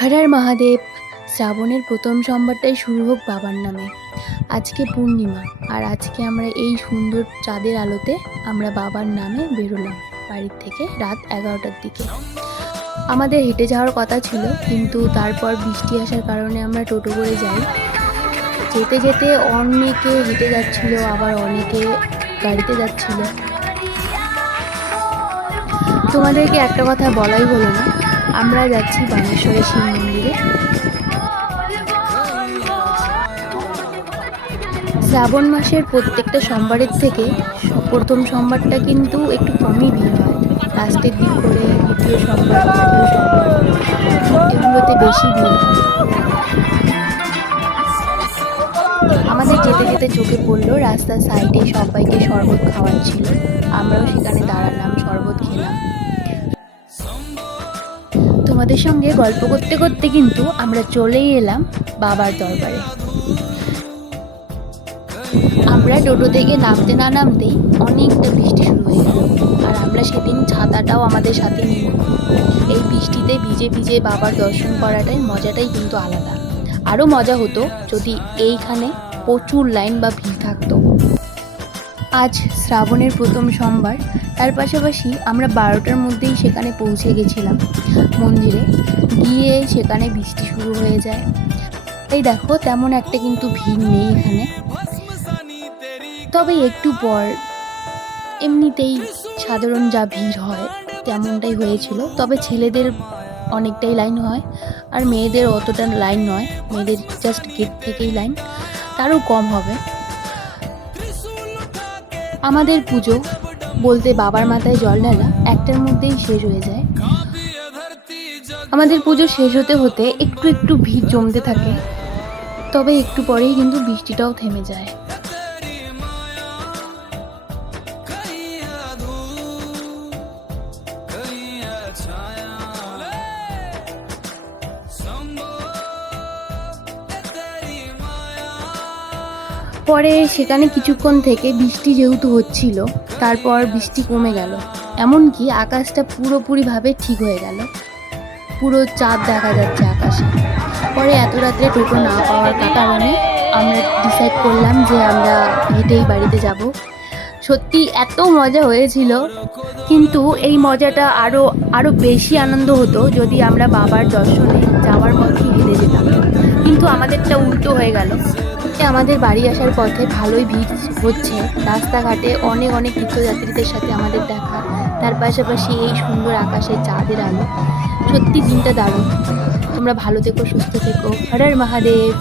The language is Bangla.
হর হর মহাদেব। শ্রাবণের প্রথম সোমবারটাই শুরু হোক বাবার নামে। আজকে পূর্ণিমা, আর আজকে আমরা এই সুন্দর চাঁদের আলোতে আমরা বাবার নামে বেরোলাম বাড়ির থেকে রাত 11টার দিকে। আমাদের হেঁটে যাওয়ার কথা ছিল, কিন্তু তারপর বৃষ্টি আসার কারণে আমরা টোটো করে যাই। যেতে যেতে অনেকে হেঁটে যাচ্ছিল, আবার অনেকে গাড়িতে যাচ্ছিল। তোমাদেরকে একটা কথা বলাই হলো না, আমরা যাচ্ছি বানেশ্বরের শিব মন্দিরে। শ্রাবণ মাসের প্রত্যেকটা সোমবারের থেকে প্রথম সোমবারটা কিন্তু একটু কমই ভিড় হয়। লাস্টের দিক করে দ্বিতীয় সোমবার, তৃতীয় সোমবার এগুলোতে বেশি ভিড় হয়। আমাদের যেতে যেতে চোখে পড়লো রাস্তার সাইডে সবাইকে শরবত খাওয়াচ্ছিল। আমরাও সেখানে দাঁড়ালাম, শরবত খেলাম। তোমাদের সঙ্গে গল্প করতে করতে কিন্তু আমরা চলেই এলাম বাবার দরবারে। আমরা টোটো থেকে নামতে না নামতেই অনেকটা বৃষ্টি শুরু হয়ে গেল, আর আমরা সেদিন ছাতাটাও আমাদের সাথে নিই। এই বৃষ্টিতে ভিজে ভিজে বাবার দর্শন করাটাই মজাটাই কিন্তু আলাদা। আরও মজা হতো যদি এইখানে প্রচুর লাইন বা ভিড় থাকতো। আজ শ্রাবণের প্রথম সোমবার, তার পাশাপাশি আমরা 12টার মধ্যেই সেখানে পৌঁছে গেছিলাম মন্দিরে। গিয়ে সেখানে বৃষ্টি শুরু হয়ে যায়। এই দেখো, তেমন একটা কিন্তু ভিড় নেই এখানে, তবে একটু পর এমনিতেই সাধারণ যা ভিড় হয় তেমনটাই হয়েছিল। তবে ছেলেদের অনেকটাই লাইন হয়, আর মেয়েদের অতটা লাইন নয়, মেয়েদের জাস্ট গেট থেকেই লাইন, তারও কম হবে। আমাদের পুজো বলতে বাবার মাথায় জল ঢালা 1টার মধ্যেই শেষ হয়ে যায়। আমাদের পুজো শেষ হতে হতে একটু একটু ভিড় জমতে থাকে, তবে একটু পরেই কিন্তু বৃষ্টিটাও থেমে যায়। পরে সেখানে কিছুক্ষণ থেকে বৃষ্টি যেহেতু হচ্ছিল, তারপর বৃষ্টি কমে গেল, এমনকি আকাশটা পুরোপুরিভাবে ঠিক হয়ে গেল, পুরো চাঁদ দেখা যাচ্ছে আকাশে। পরে এত রাত্রে টোটো না পাওয়ার কারণে আমরা ডিসাইড করলাম যে আমরা হেঁটেই বাড়িতে যাব। সত্যি এত মজা হয়েছিল, কিন্তু এই মজাটা আরও বেশি আনন্দ হতো যদি আমরা বাবার দর্শনে যাওয়ার পথে হেঁটে যেতাম, কিন্তু আমাদেরটা উল্টো হয়ে গেল। আমাদের বাড়ি আসার পথে ভালোই ভিড় হচ্ছে, রাস্তাঘাটে অনেক অনেক তীর্থযাত্রীদের সাথে আমাদের দেখা, তার পাশাপাশি এই সুন্দর আকাশে চাঁদের আলো। সত্যি দিনটা দারুণ। তোমরা ভালো থেকো, সুস্থ থেকো। হর হর মহাদেব।